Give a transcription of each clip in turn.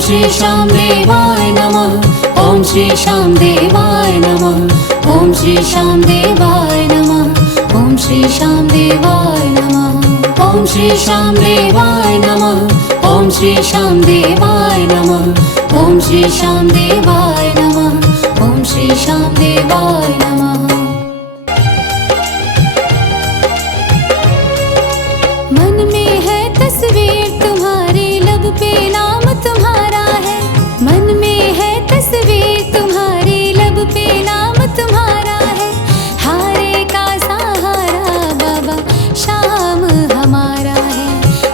श्री श्याम देवाय नमः। ओम श्री श्याम देवाय नमः। ओम श्री श्याम देवाय नमः। ओम श्री श्याम देवाय नमः। ओम श्री श्याम देवाय नमः। ओम श्री श्याम देवाय नमः। ओम श्री श्याम देवाय नमः। ओम श्री श्याम देवाय नमः। मन में है तस्वीर तुम्हारी, लब पे नाम तुम्हारा है। मन में है तस्वीर तुम्हारी, लब पे नाम तुम्हारा है। हारे का सहारा बाबा शाम हमारा है।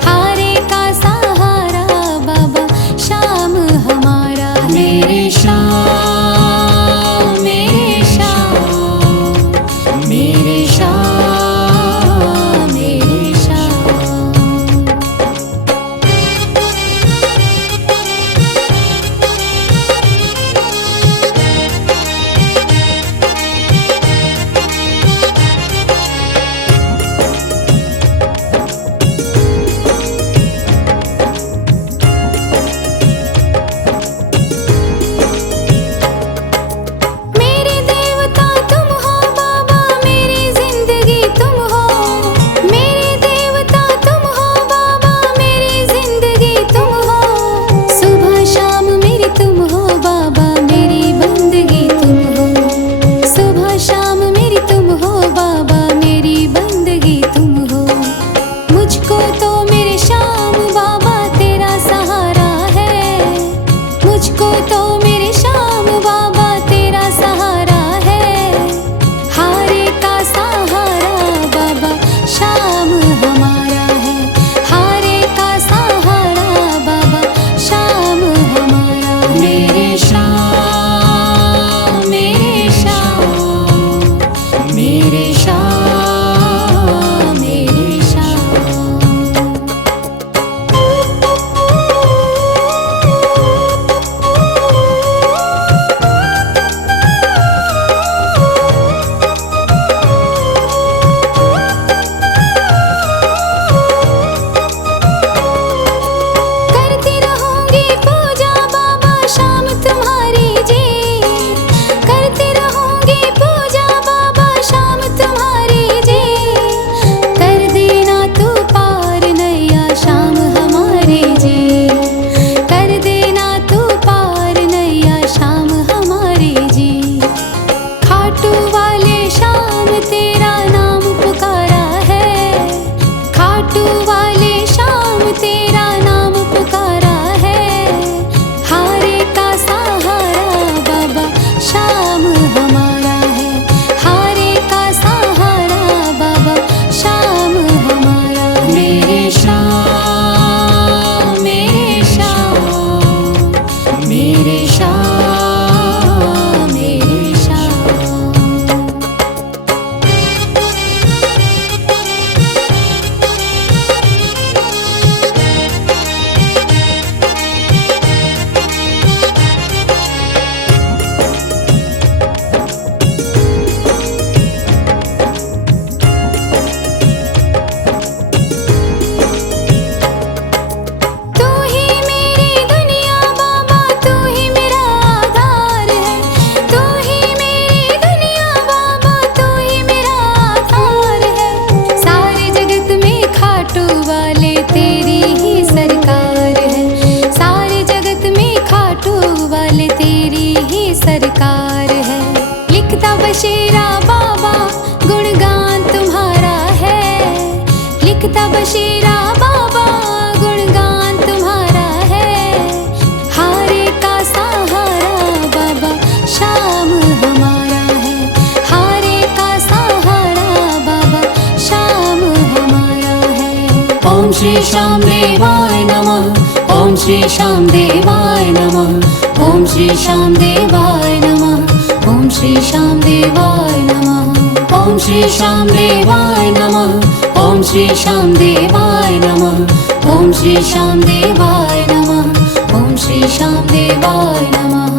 हारे का सहारा बाबा शाम हमारा है। मेरे श्याम, मेरे श्याम, मेरे श्याम, मेरे श्याम। मेरे देवता तुम हो बाबा, मेरी जिंदगी तुम हो। मेरे देवता तुम हो बाबा, मेरी जिंदगी तुम हो। सुबह शाम मेरी तुम हो बाबा, मेरी बंदगी तुम हो। सुबह शाम मेरी तुम हो बाबा, मेरी बंदगी तुम हो। मुझको तो मेरे श्याम बाबा तेरा सहारा है। मुझको तो मेरे श्याम बाबा तेरा सहारा है। हारे का सहारा बाबा शाम हमारा है। हारे का सहारा बाबा शाम हमारा है। मेरे श्याम, मेरे श्याम, मेरे श्याम, मेरे श्याम। करती रहूंगी पूजा बाबा शाम तुम्हारी जी। करती रहूंगी पूजा बाबा शाम तुम्हारी जी। कर देना तू पार नैया शाम हमारी जी। कर देना तू पार नैया शाम हमारी जी। खाटू वाले शाम तेरा नाम पुकारा है। खाटू वाले शाम तेरा नाम पुकारा है। हारे का सहारा बाबा शाम हमारा है। हारे का सहारा बाबा शाम हमारा है। मेरे श्याम, मेरे श्याम, मेरे श्याम, मेरे श्याम। तू ही मेरी दुनिया बाबा, तू ही मेरा आधार है। तू ही मेरी दुनिया बाबा, तू ही मेरा आधार है। सारे जगत में खाटू वाले तेरी ही सरकार है। सारे जगत में खाटू वाले तेरी ही सरकार है। लिखता बशीरा बाबा गुणगान तुम्हारा है। लिखता बशीरा बाबा गुणगान तुम्हारा है। हारे का सहारा बाबा शाम हमारा है। हारे का सहारा बाबा शाम हमारा है। ओम श्री श्याम देवाय नमः। ओम श्री श्याम देवाय नमः। ओम श्री श्याम देवाय नमः। ओम श्री श्याम देवाय नमः। ओम श्री श्याम देवाय नमः। ओम श्री श्याम देवाय नमः। ओम श्री श्याम देवाय नमः। ओम श्री श्याम देवाय नमः।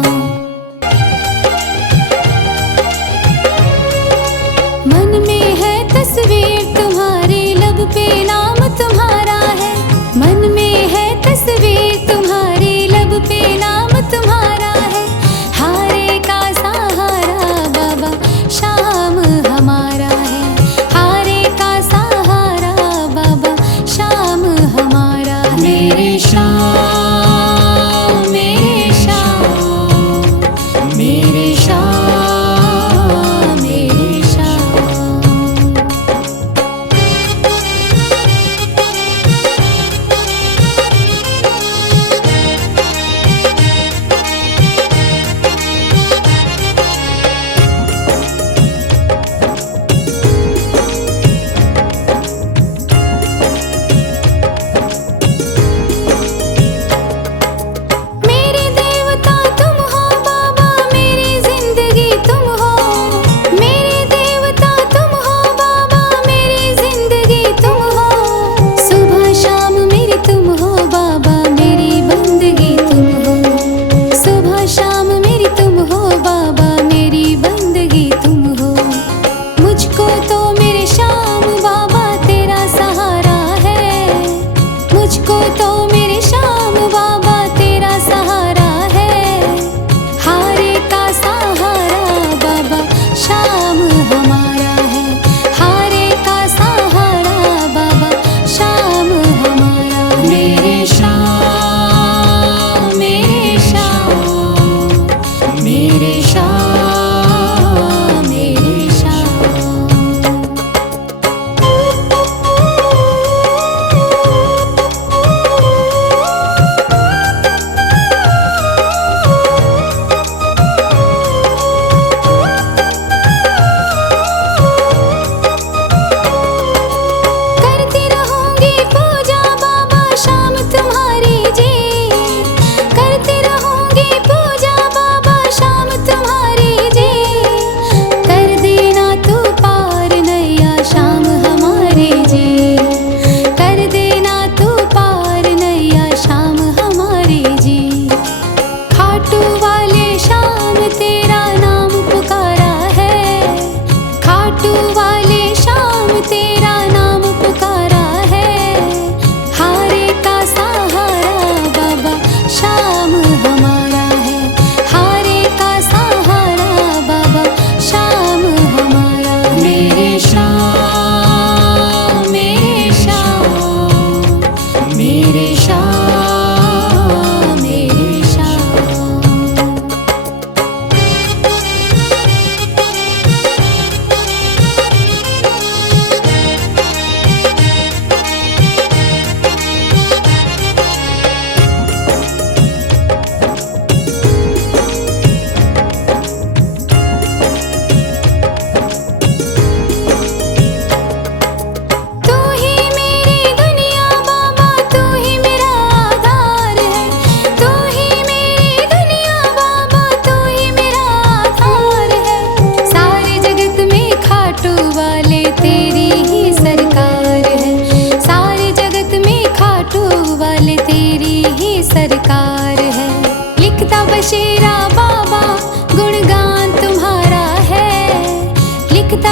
मन में है तस्वीर तुम्हारी, लब पे नाम तुम्हारा है। मन में है तस्वीर तुम्हारी, लब पे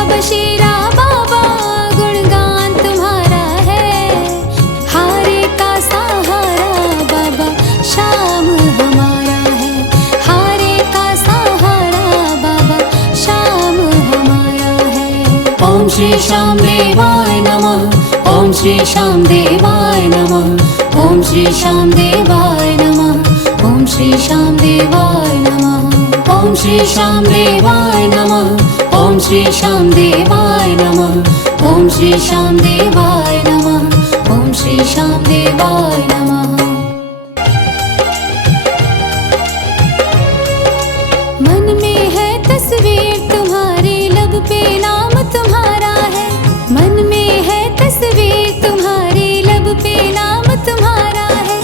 बशीरा बाबा गुणगान तुम्हारा है। हारे का सहारा बाबा शाम हमारा है। हारे का सहारा बाबा शाम हमारा है। ओम श्री श्याम देवाय नमः। ओम श्री श्याम देवाय नमः। ओम श्री श्याम देवाय नमः। ओम श्री श्याम देवाय नमः। ओम श्री श्याम देवाय नमः। ओम श्री श्याम देवाय नमः। ओम श्री श्याम देवाय नमः। ओम श्री श्याम देवाय नमः। मन में है तस्वीर तुम्हारी, लब पे नाम तुम्हारा है। मन में है तस्वीर तुम्हारी, लब पे नाम तुम्हारा है।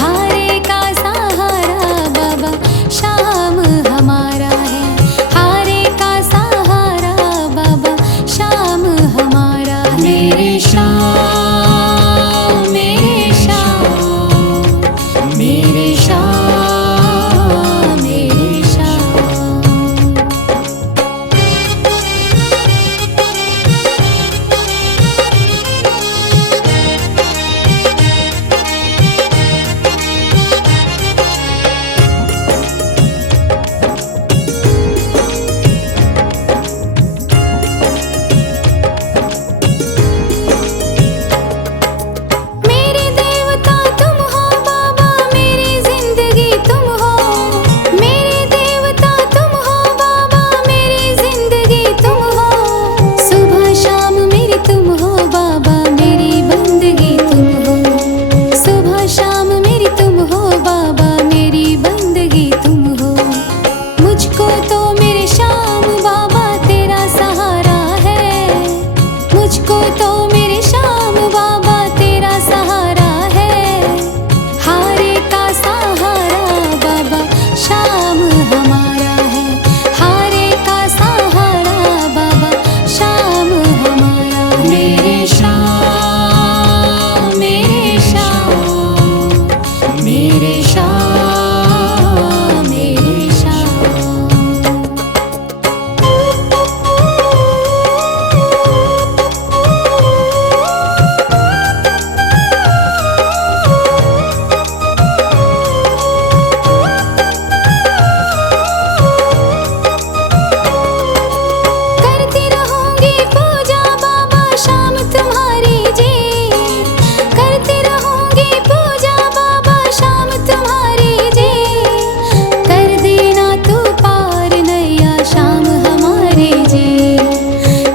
हारे का सहारा बाबा शाम हमारा है। हारे का सहारा बाबा शाम हमारा है। मेरे श्याम मेरे श्याम मेरे श्याम मेरे श्याम। मेरे देवता तुम हो बाबा, मेरी जिंदगी तुम हो। मेरे देवता तुम हो बाबा, मेरी जिंदगी तुम हो। सुबह शाम मेरी तुम हो बाबा, मेरी बंदगी तुम हो। सुबह शाम मेरी तुम हो बाबा, मेरी बंदगी तुम हो। मुझको तो मेरे श्याम बाबा तेरा सहारा है। मुझको तो मेरे श्याम बाबा तेरा सहारा है। हारे का सहारा बाबा शाम हमारा है। हारे का सहारा बाबा शाम हमारा है। मेरे श्याम मेरे श्याम मेरे श्याम मेरे श्याम। करती रहूंगी पूजा बाबा शाम तुम्हारी जी। करती रहूंगी पूजा बाबा शाम तुम्हारी जी। कर देना तू पार नैया शाम हमारी जी।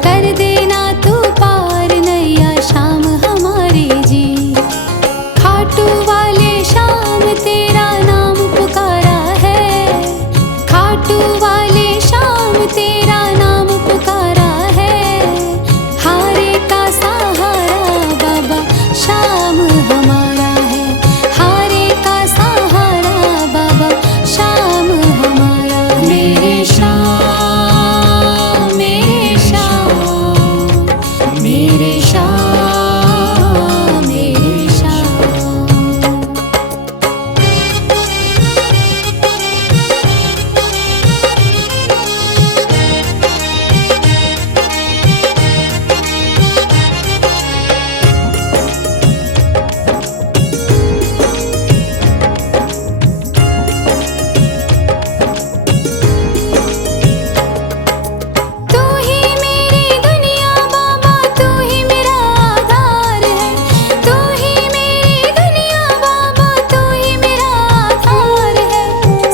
कर देना तू पार नैया शाम हमारी जी। खाटू वाले शाम तेरा नाम पुकारा है। खाटू वाले शाम तेरा नाम पुकारा है। हारे का सहारा बाबा शाम हमारा है। हारे का सहारा बाबा शाम हमारा है। मेरे श्याम मेरे श्याम मेरे श्याम मेरे श्याम। तू ही मेरी दुनिया बाबा, तू ही मेरा आधार है। तू ही मेरी दुनिया बाबा, तू ही मेरा आधार है।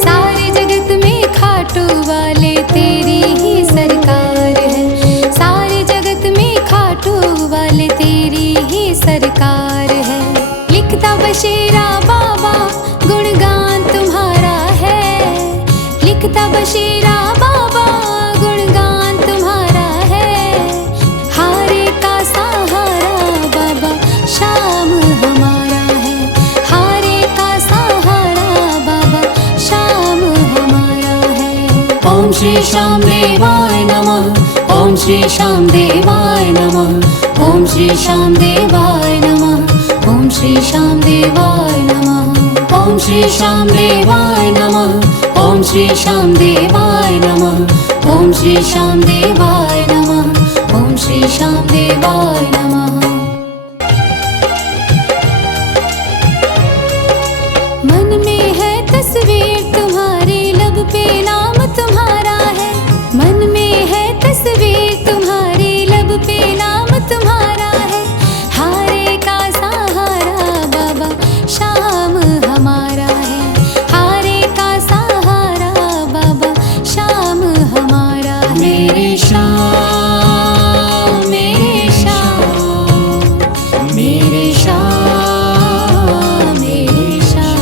सारे जगत में खाटू वाले तेरी ही सरकार है। सारे जगत में खाटू वाले तेरी ही सरकार है। लिखता बशीरा बाबा गुणगान तुम्हारा है। लिखता बशीरा बाबा गुणगान तुम्हारा है। हारे का सहारा बाबा शाम हमारा है। हारे का सहारा बाबा शाम हमारा है। ओम श्री श्याम देवाय नमः। ओम श्री श्याम देवाय नमः। ओम श्री श्याम देवाय नमः। ओम श्री श्याम देवाय नमः। ओम श्री श्याम देवाय नमः। ओम श्री श्याम देवाय नमः। ओम श्री श्याम देवाय नमः। ओम श्री श्याम देवाय नमः। मन में है तस्वीर तुम्हारी, लब पे नाम तुम्हारा है। मन में है तस्वीर तुम्हारी, लब पे नाम तुम्हारा है। हारे का सहारा बाबा शाम हमारा है। हारे का सहारा बाबा शाम हमारा है। मेरे श्याम मेरे श्याम मेरे श्याम मेरे श्याम।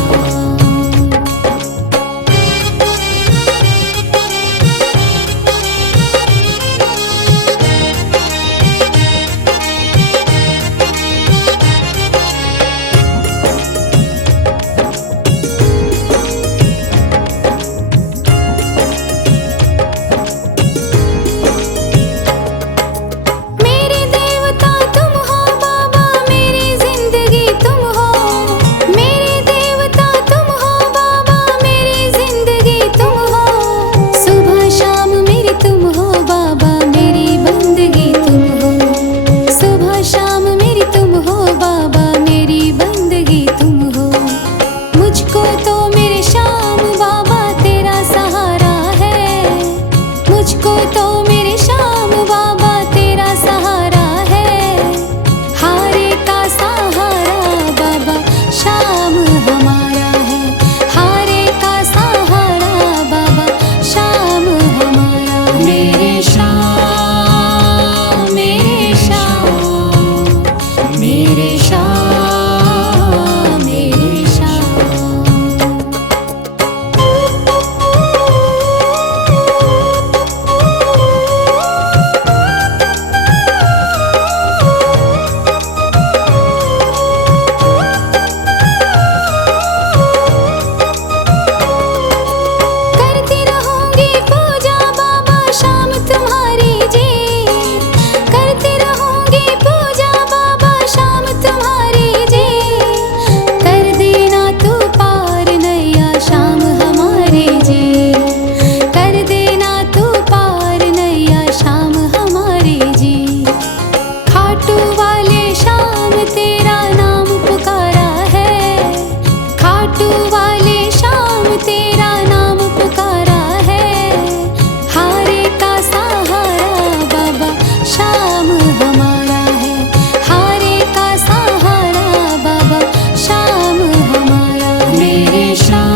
मेरे देवता तुम हो बाबा, मेरी जिंदगी तुम हो। मेरे देवता तुम हो बाबा, मेरी जिंदगी तुम हो। सुबह शाम मेरी तुम हो बाबा, मेरी बंदगी तुम हो। सुबह शाम मेरी तुम हो बाबा, मेरी बंदगी तुम हो। मुझको तो मेरे श्याम बाबा तेरा सहारा है। मुझको तो मेरे श्याम बाबा तेरा सहारा है। हारे का सहारा बाबा श्याम हमारा है। हारे का सहारा बाबा श्याम हमारा है। मेरे श्याम मेरे श्याम मेरे श्याम मेरे श्याम। करती रहूंगी पूजा बाबा शाम तुम्हारी जी। करती रहूंगी पूजा बाबा शाम तुम्हारी जी। कर देना तू पार नैया शाम हमारी जी। कर देना तू पार नैया शाम हमारी जी। खाटू वाले शाम तेरा नाम पुकारा है। खाटू वाले शाम तेरा नाम पुकारा है। हारे का सहारा बाबा शाम हमारा है। हारे का सहारा बाबा शाम हमारा है। मेरे श्याम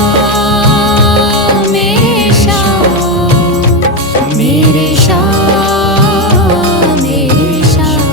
मेरे श्याम मेरे श्याम मेरे श्याम।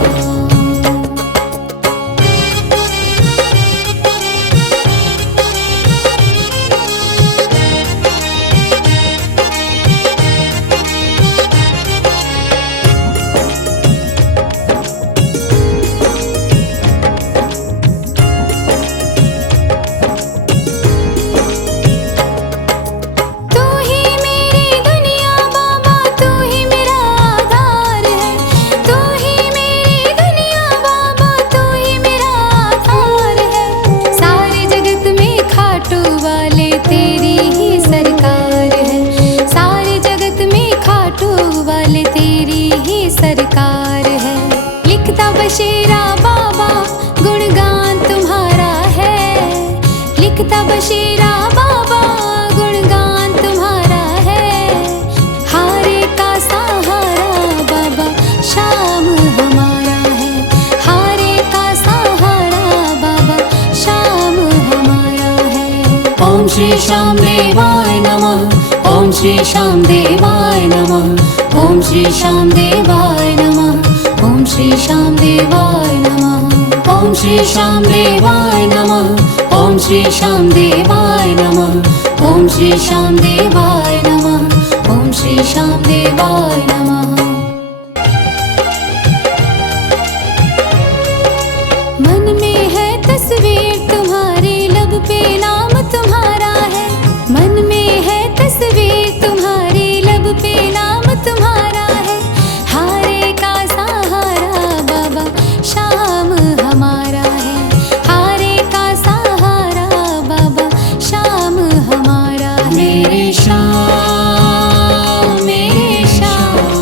तू ही मेरी दुनिया बाबा, तू ही मेरा आधार है। तू ही मेरी दुनिया बाबा, तू ही मेरा आधार है। सारे जगत में खाटू वाले तेरी ही सरकार है। सारे जगत में खाटू वाले तेरी ही सरकार है। लिखता बशीरा बाबा गुणगान तुम्हारा है। लिखता बशीरा बाबा गुणगान तुम्हारा है। हारे का सहारा बाबा शाम हमारा है। हारे का सहारा बाबा शाम हमारा है। ओम श्री श्याम देवाय नमः। ओम श्री श्याम देवाय नमः। ओम श्री श्याम देवाय नमः। ओम श्री श्याम देवाय नमः। ओम श्री श्याम देवाय नमः। ओम श्री श्याम देवाय नमः। ओम श्री श्याम देवाय नमः। ओम श्री श्याम देवाय नमः। मन में है तस्वीर तुम्हारी, लब पे नाम तुम्हारा है। मन में है तस्वीर तुम्हारी, लब पे नाम तुम्हारा है। हारे का सहारा बाबा शाम हमारा है। हारे का सहारा बाबा शाम हमारा है। मेरे श्याम मेरे श्याम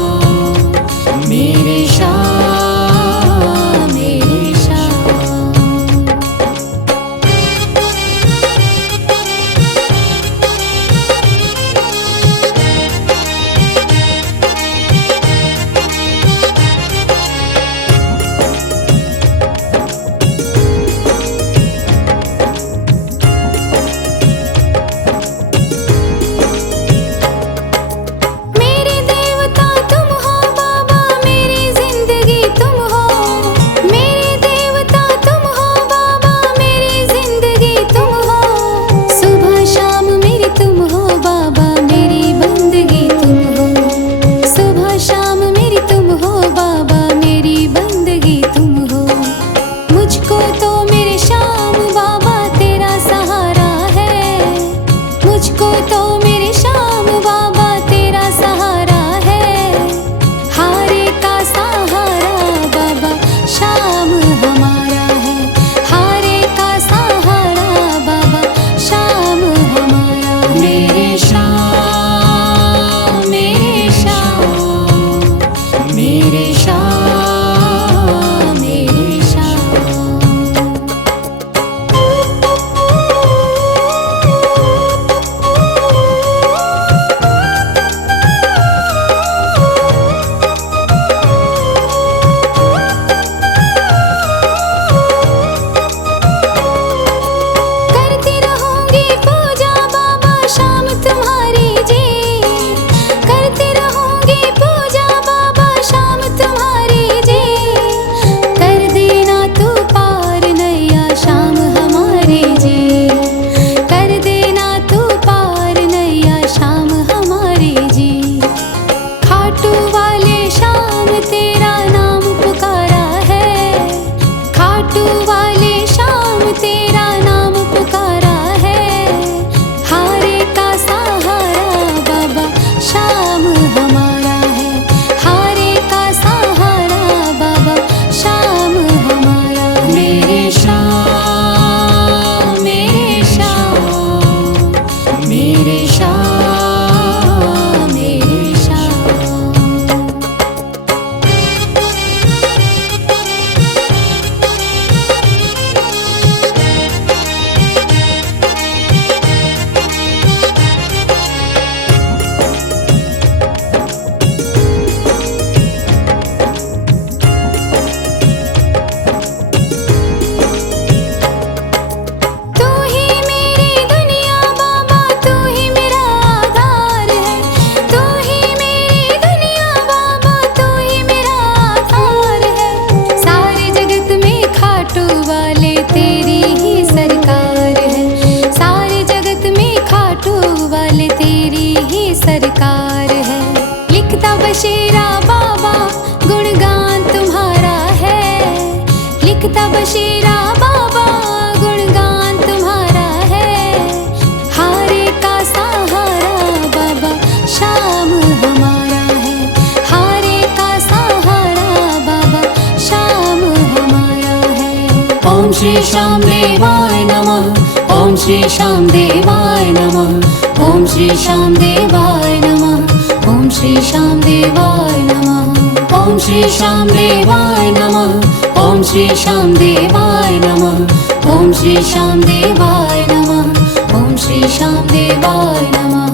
श्री श्याम देवाय नमः। ओम श्री श्याम देवाय नमः। ओम श्री श्याम देवाय नमः। ओम श्री श्याम देवाय नमः। ओम श्री श्याम देवाय नमः। ओम श्री श्याम देवाय नमः। ओम श्री श्याम देवाय नमः। ओम श्री श्याम देवाय नमः।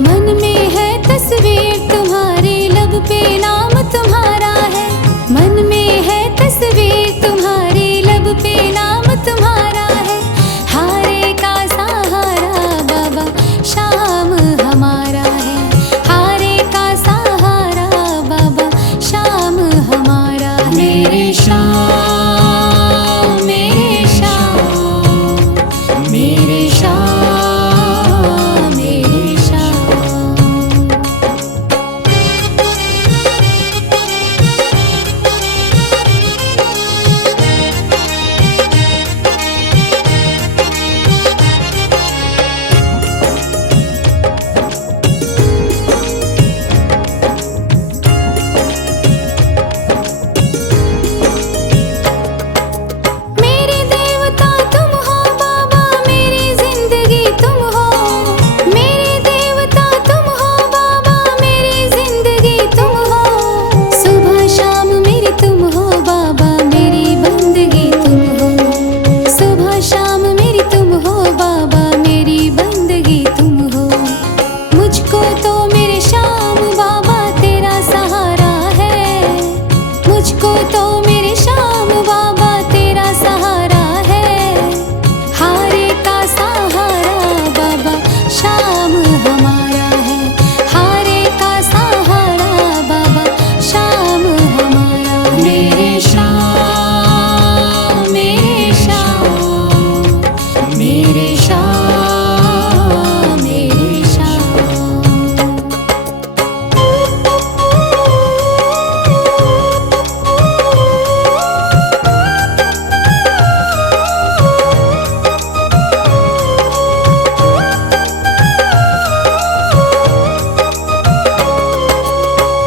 मन में है तस्वीर तुम्हारी, लब पे नाम तुम्हारा है। मन में है तस्वीर तुम्हारी, लब पे नाम तुम्हारा है। हारे का सहारा बाबा शाम हमारा है। हारे का सहारा बाबा शाम हमारा है। मेरे श्याम मेरे श्याम मेरे श्याम मेरे श्याम। मेरे देवता तुम हो बाबा, मेरी जिंदगी तुम हो। मेरे देवता तुम हो बाबा, मेरी जिंदगी तुम हो। सुबह शाम मेरी तुम हो बाबा, मेरी बंदगी तुम हो। सुबह शाम मेरी तुम हो बाबा, मेरी बंदगी तुम हो। मुझको तो मेरे श्याम बाबा तेरा सहारा है। मुझको तो मेरे श्याम बाबा तेरा सहारा है। हारे का सहारा बाबा शाम हमारा है। हारे का सहारा बाबा शाम हमारा है। मेरे श्याम मेरे श्याम मेरे श्याम मेरे श्याम।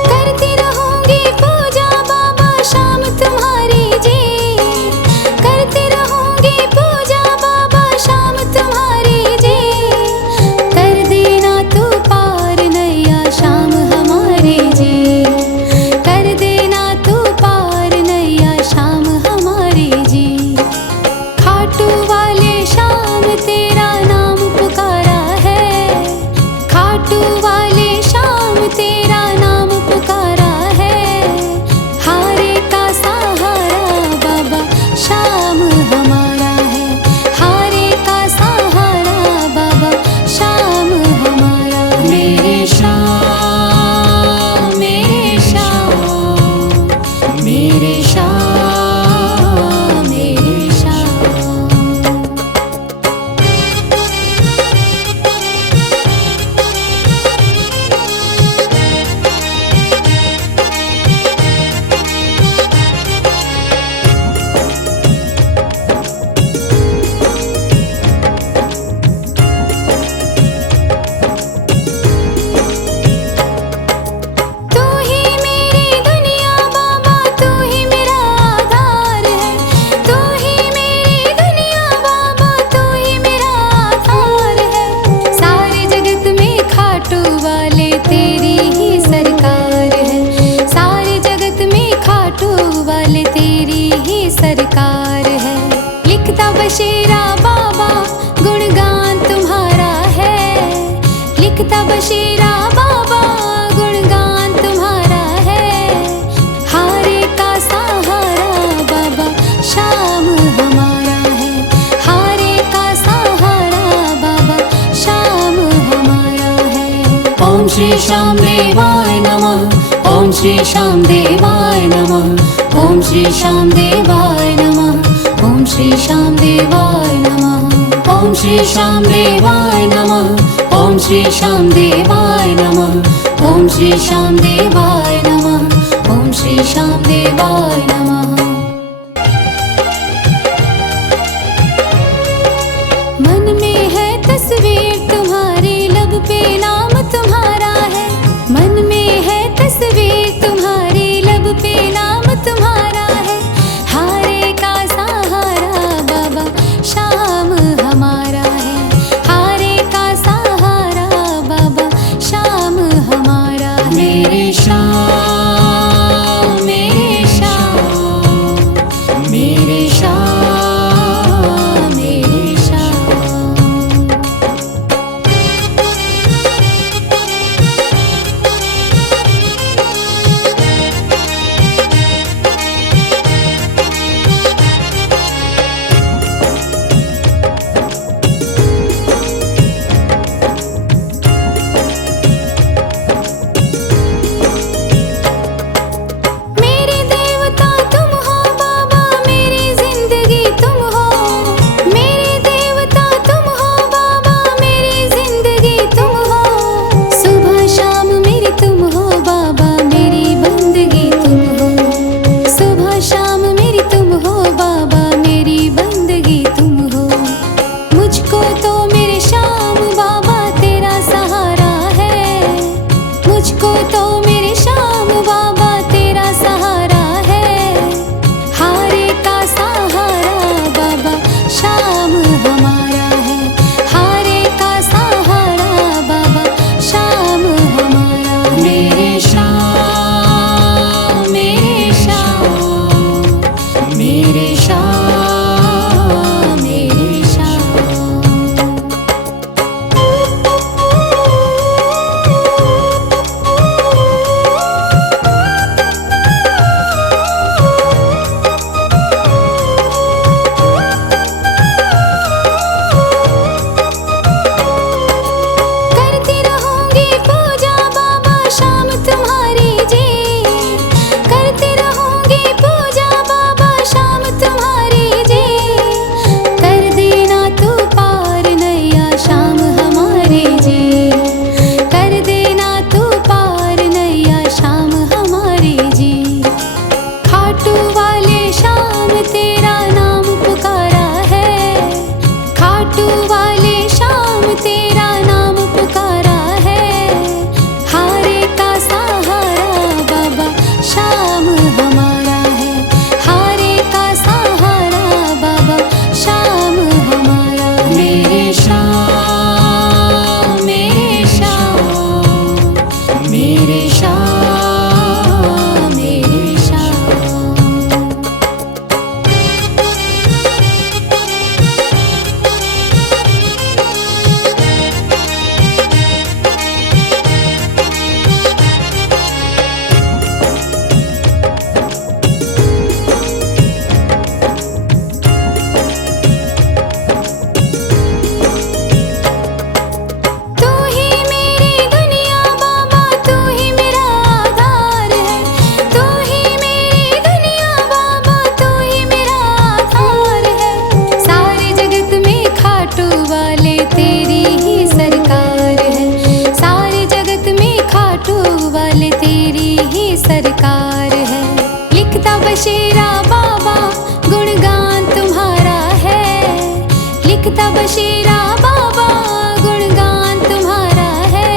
करती रहूंगी पूजा बाबा शाम तुम्हारी जी। करती रहूंगी पूजा बाबा शाम तुम्हारी जी। कर देना तू पार नैया शाम हमारी जी। कर देना तू पार नैया शाम हमारी जी। खाटू वाले शाम तेरा नाम पुकारा है। खाटू वाले शाम तेरा नाम पुकारा है। हारे का सहारा बाबा शाम हमारा है। हारे का सहारा बाबा शाम हमारा है। मेरे श्याम मेरे श्याम मेरे श्याम मेरे श्याम। तू ही मेरी दुनिया बाबा, तू ही मेरा आधार है। तू ही मेरी दुनिया बाबा, तू ही मेरा आधार है। सारे जगत में खाटू वाले तेरी ही सरकार है। सारे जगत में खाटू वाले तेरी ही सरकार है। लिखता बशीरा बाबा गुणगान तुम्हारा है। लिखता बशीरा बाबा गुणगान तुम्हारा है। हारे का सहारा बाबा शाम हमारा है। हारे का सहारा बाबा शाम हमारा है। ओम श्री श्याम देवाय नमः। ओम श्री श्याम देवाय नमः। ओम श्री श्याम देवाय नमः। ओम श्री श्याम देवाय नमः। ओम श्री श्याम देवाय नमः। ओम श्री श्याम देवाय नमः। ओम श्री श्याम देवाय नमः। ओम श्री श्याम देवाय नमः। मन में है तस्वीर तुम्हारी, लब पे नाम तुम्हारा है। मन में है तस्वीर तुम्हारी, लब पे खाटू वाले श्याम तेरा नाम पुकारा है, खाटू वाले श्याम तेरा नाम पुकारा है। हारे का सहारा बाबा श्याम हमारा है, हारे का सहारा बाबा श्याम हमारा है। मेरे श्याम, मेरे श्याम, मेरे श्याम, मेरे श्याम। तू ही मेरी दुनिया बाबा, तू ही मेरा आधार है, तू ही मेरी दुनिया बाबा, तू ही मेरा आधार है। सारे जगत में खाटू वाले तेरी ही सरकार है, सारे जगत में खाटू वाले तेरी ही सरकार है। लिखता बशीरा बाबा गुणगान तुम्हारा है, लिखता बशीरा बाबा गुणगान तुम्हारा है।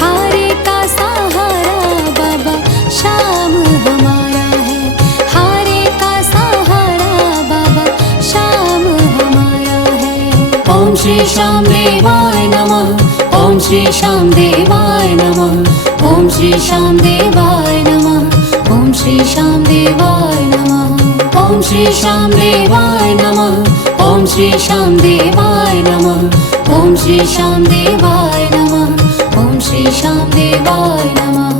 हारे का सहारा बाबा श्याम हमारा है, हारे का सहारा बाबा श्याम हमारा है। ओम श्री श्याम देवाय नमः, ओम श्री श्याम देवाय नमः, ओम श्री श्याम देवाय नमः, ओम श्री श्याम देवाय नमः, ओम श्री श्याम देवाय नमः, ओम श्री श्याम देवाय नमः, ओम श्री श्याम देवाय नमः, ओम श्री श्याम देवाय नमः।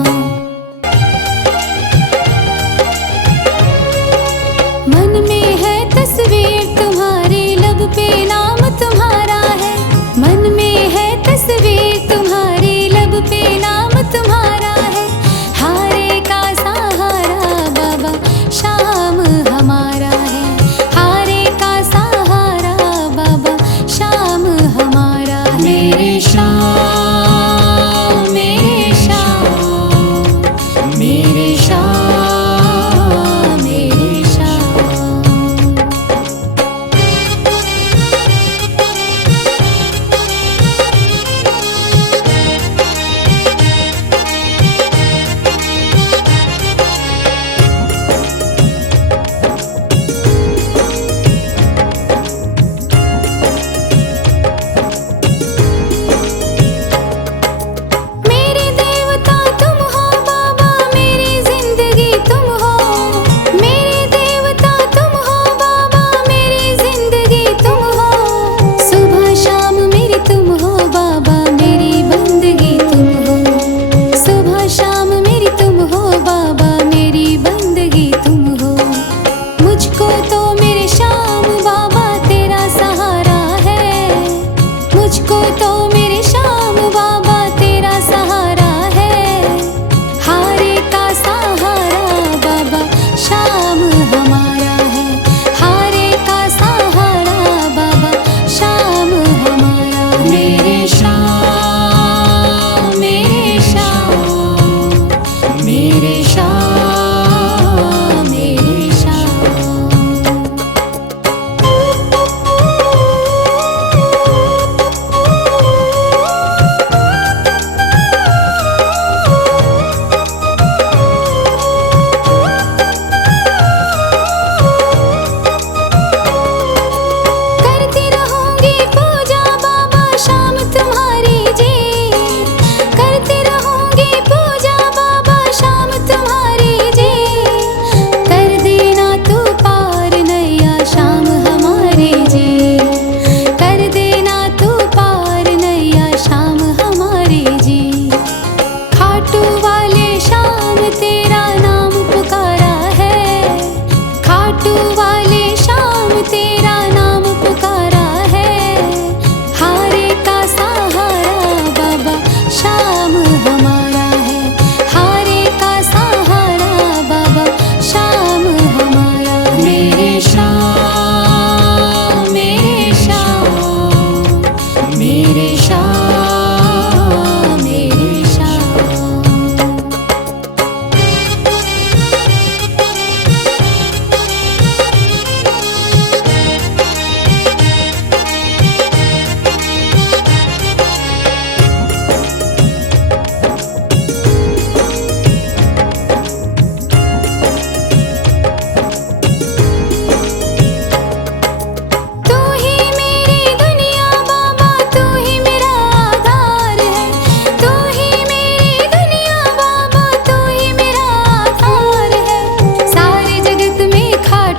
मन में है तस्वीर तुम्हारी, लब पे नाम तुम्हारा है, मन में है तस्वीर तुम्हारी, लब पे नाम तुम्हारा है। हारे का सहारा बाबा श्याम हमारा है, हारे का सहारा बाबा श्याम हमारा है। मेरे श्याम, मेरे श्याम,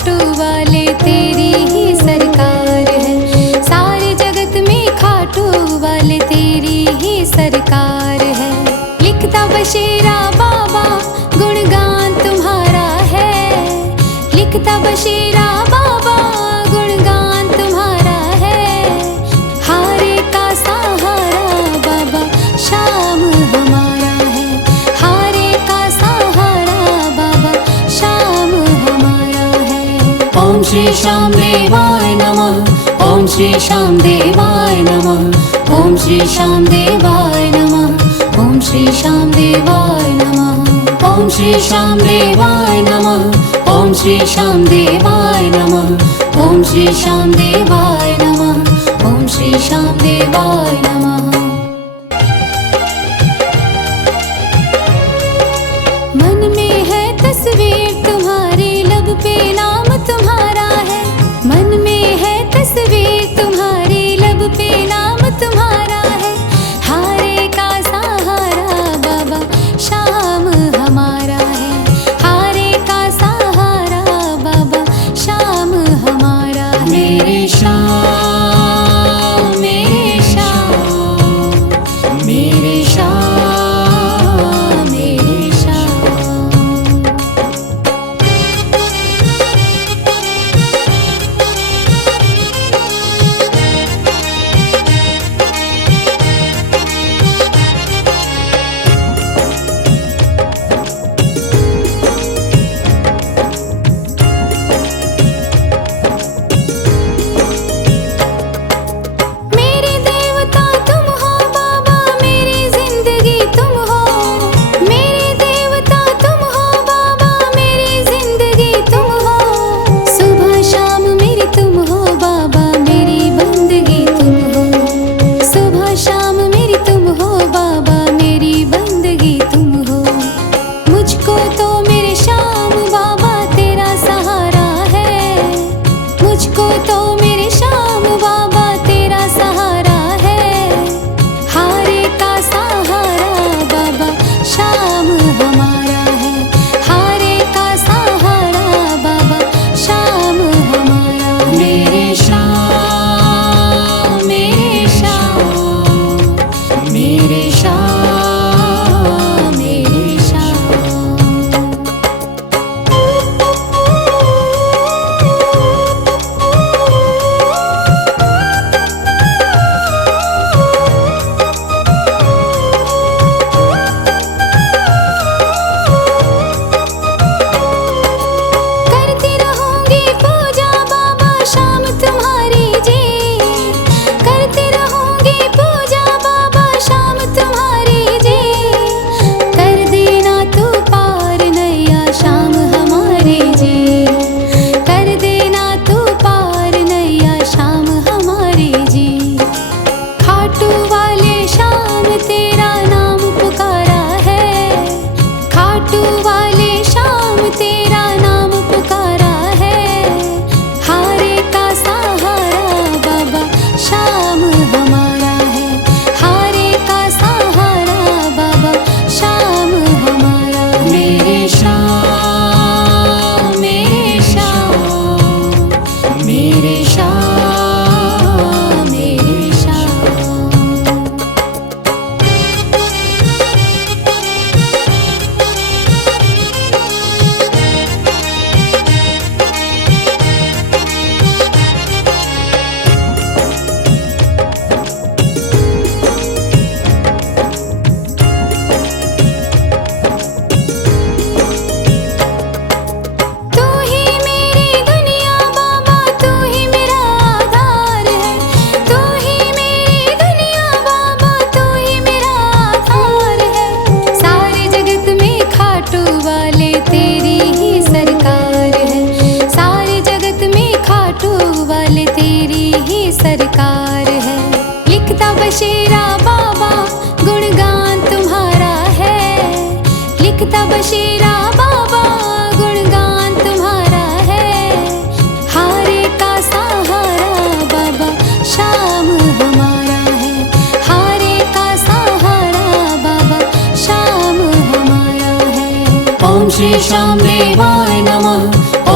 खाटू वाले तेरी ही सरकार है। सारे जगत में खाटू वाले तेरी ही सरकार है। लिखता बशीरा बाबा गुणगान तुम्हारा है। लिखता बशीरा बाबा गुणगान तुम्हारा है। हारे का सहारा बाबा शाम हमारा है। हारे का सहारा बाबा शाम हमारा है। ओम श्री श्याम देवाय नमः। ओम श्री श्याम देवाय नमः। ओम श्री श्याम देवाय नमः। ओम श्री श्याम देवाय नमः। ओम श्री श्याम देवाय नमः। ओम श्री श्याम देवाय नमः। ओम श्री श्याम देवाय नमः। ओम श्री श्याम देवाय नमः। मन में है तस्वीर तुम्हारी, लब पे नाम तुम्हारा है। मन में है तस्वीर तुम्हारी, लब पे नाम तुम्हारा है। हारे का सहारा बाबा शाम हमारा है। हारे का सहारा बाबा शाम हमारा है। मेरे श्याम मेरे श्याम मेरे श्याम मेरे श्याम। मेरे देवता तुम हो बाबा, मेरी जिंदगी तुम हो। मेरे देवता तुम हो बाबा, मेरी जिंदगी तुम हो। सुबह शाम मेरी तुम हो बाबा, मेरी बंदगी तुम हो। सुबह शाम मेरी तुम हो बाबा, मेरी बंदगी तुम हो। मुझको तो मेरे श्याम बाबा तेरा सहारा है। मुझको तो मेरे श्याम बाबा तेरा सहारा है। हारे का सहारा बाबा शाम हमारा है। हारे का सहारा बाबा शाम हमारा है। मेरे श्याम मेरे श्याम मेरे श्याम मेरे श्याम। करती रहूंगी पूजा बाबा शाम तुम्हारी जी। करती रहूंगी पूजा बाबा शाम तुम्हारी जी। कर देना तू पार नैया शाम हमारी जी। कर देना तू पार नैया शाम हमारी जी। खाटू वाले शाम तेरा नाम पुकारा है। खाटू वाले शाम तेरा नाम पुकारा है। हारे का सहारा बाबा शाम हमारा है। हारे का सहारा बाबा शाम हमारा है। मेरे श्याम मेरे श्याम मेरे श्याम मेरे श्याम। तू ही मेरी दुनिया बाबा, तू ही मेरा आधार है। तू ही मेरी दुनिया बाबा, तू ही मेरा आधार है। सारे जगत में खाटू वाले तेरी ही सरकार है। सारे जगत में खाटू वाले तेरी ही सरकार है। लिखता बशीरा बाबा गुणगान तुम्हारा है। लिखता बशीरा बाबा गुणगान तुम्हारा है। हारे का सहारा बाबा शाम हमारा है। हारे का सहारा बाबा शाम हमारा है। ओम श्री श्याम देवाय नमः।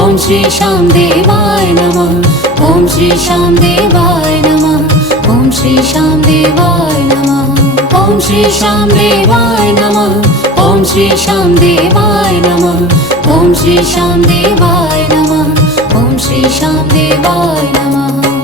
ओम श्री श्याम देवाय नमः ओम श्री श्याम देवाय नमः ओम श्री श्याम देवाय नमः ओम श्री श्याम देवाय नमः ओम श्री श्याम देवाय नमः ओम श्री श्याम देवाय नमः ओम श्री श्याम देवाय नमः।